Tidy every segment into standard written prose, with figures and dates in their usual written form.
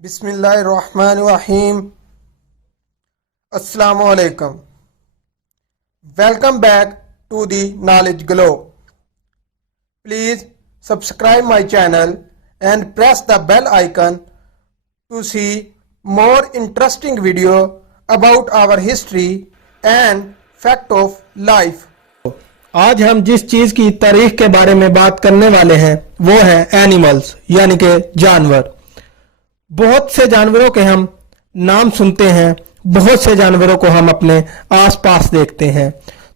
بسم اللہ الرحمن الرحیم۔ السلام علیکم۔ Welcome back to the Knowledge Glow. Please subscribe my channel and press the bell icon to see more interesting video about our history and fact of life. آج ہم جس چیز کی تاریخ کے بارے میں بات کرنے والے ہیں وہ ہے اینیملز، یعنی کہ جانور۔ بہت سے جانوروں کے ہم نام سنتے ہیں، بہت سے جانوروں کو ہم اپنے آس پاس دیکھتے ہیں،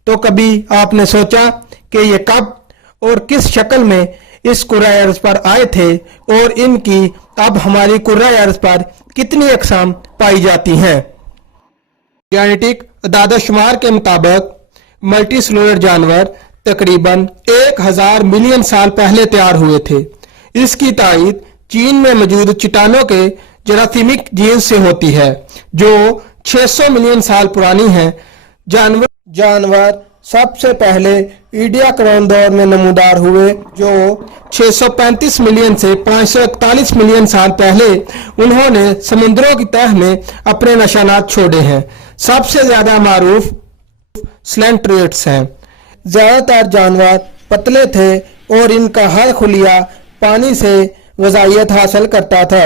تو کبھی آپ نے سوچا کہ یہ کب اور کس شکل میں اس کرۂ ارض پر آئے تھے اور ان کی اب ہماری کرۂ ارض پر کتنی اقسام پائی جاتی ہیں؟ جینیٹک اعداد و شمار کے مطابق ملٹی سیلولر جانور تقریباً 1000 ملین سال پہلے تیار ہوئے تھے۔ اس کی تائید چین میں موجود چٹانوں کے جراثیمک جینس سے ہوتی ہے جو 600 ملین سال پرانی ہیں۔ جانور سب سے پہلے ایڈیاکرون دور میں نمودار ہوئے جو 635 ملین سے 541 ملین سال پہلے انہوں نے سمندروں کی تہہ میں اپنے نشانات چھوڑے ہیں۔ سب سے زیادہ معروف سلینٹریٹس ہیں۔ زیادہ تر جانور پتلے تھے اور ان کا ہر خلیہ پانی سے غذائیت حاصل کرتا تھا۔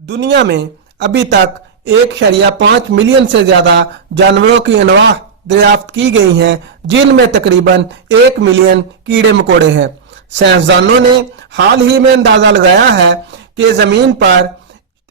دنیا میں ابھی تک 1.5 ملین سے زیادہ جانوروں کی انواع دریافت کی گئی ہیں، جن میں تقریباً 1 ملین کیڑے مکوڑے ہیں۔ سائنسدانوں نے حال ہی میں اندازہ لگایا ہے کہ زمین پر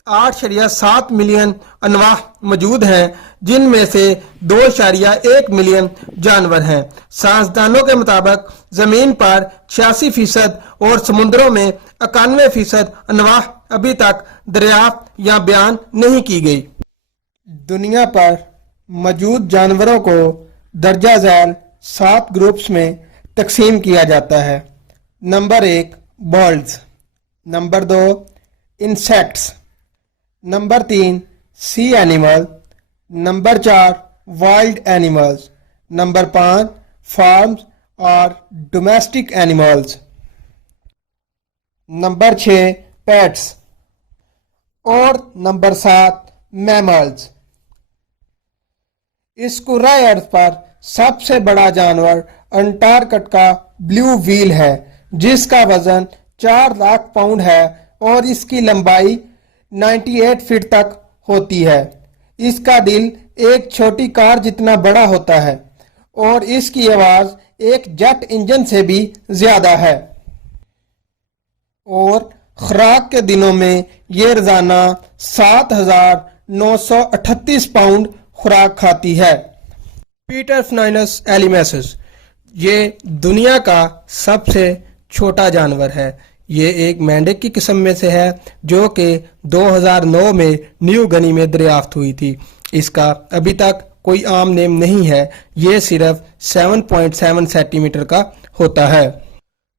8.7 ملین انواع موجود ہیں، جن میں سے 2.1 ملین جانور ہیں۔ سائنسدانوں کے مطابق زمین پر 86% اور سمندروں میں 91% انواع ابھی تک دریافت یا بیان نہیں کی گئی۔ دنیا پر موجود جانوروں کو درجہ ذیل 7 گروپس میں تقسیم کیا جاتا ہے۔ Number 1 birds, number 2 insects, number 3 sea animal, number 4 wild animals, number 5 farms اور ڈومیسٹک اینیملز، نمبر 6 پیٹس اور نمبر 7 میملز۔ اس کرۂ ارض پر سب سے بڑا جانور انٹارکٹیکا کا بلیو ویل ہے، جس کا وزن 4 لاکھ پاؤنڈ ہے اور اس کی لمبائی 98 فٹ تک ہوتی ہے۔ اس کا دل ایک چھوٹی کار جتنا بڑا ہوتا ہے اور اس کی آواز ایک جیٹ انجن سے بھی زیادہ ہے، اور خوراک کے دنوں میں یہ روزانہ 7938 پاؤنڈ خوراک کھاتی ہے۔ پیٹرفنائنس ایلیمیسس یہ دنیا کا سب سے چھوٹا جانور ہے۔ یہ ایک مینڈک کی قسم میں سے ہے جو کہ 2009 میں نیو گنی میں دریافت ہوئی تھی۔ اس کا ابھی تک کوئی عام نیم نہیں ہے۔ یہ صرف 7.7 سینٹی میٹر کا ہوتا ہے۔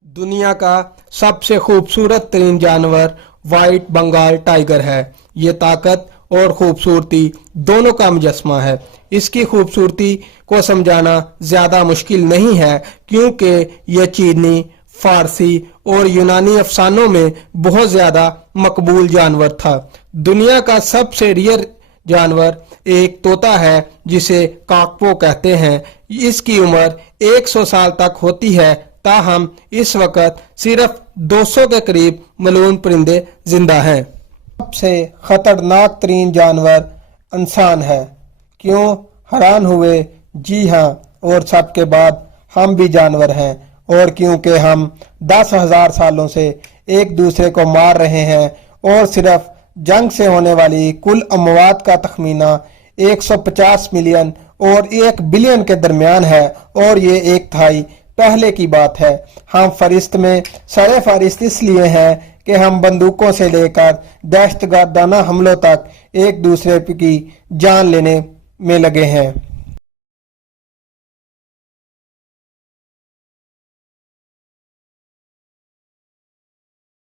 دنیا کا سب سے خوبصورت ترین جانور وائٹ بنگال ٹائیگر ہے۔ یہ طاقت اور خوبصورتی دونوں کا مجسمہ ہے۔ اس کی خوبصورتی کو سمجھانا زیادہ مشکل نہیں ہے کیونکہ یہ چینی، فارسی اور یونانی افسانوں میں بہت زیادہ مقبول جانور تھا۔ دنیا کا سب سے ریئر جانور ایک طوطا ہے جسے کاکپو کہتے ہیں۔ اس کی عمر 100 سال تک ہوتی ہے، تاہم اس وقت صرف 200 کے قریب ملون پرندے زندہ ہیں۔ سب سے خطرناک ترین جانور انسان ہے۔ کیوں حیران ہوئے؟ جی ہاں، اور سب کے بعد ہم بھی جانور ہیں، اور کیونکہ ہم 10,000 سالوں سے ایک دوسرے کو مار رہے ہیں اور صرف جنگ سے ہونے والی کل اموات کا تخمینہ 150 ملین اور 1 بلین کے درمیان ہے، اور یہ 1/3 پہلے کی بات ہے۔ ہم فہرست میں سر فہرست اس لیے ہیں کہ ہم بندوقوں سے لے کر دہشت گردانہ حملوں تک ایک دوسرے کی جان لینے میں لگے ہیں۔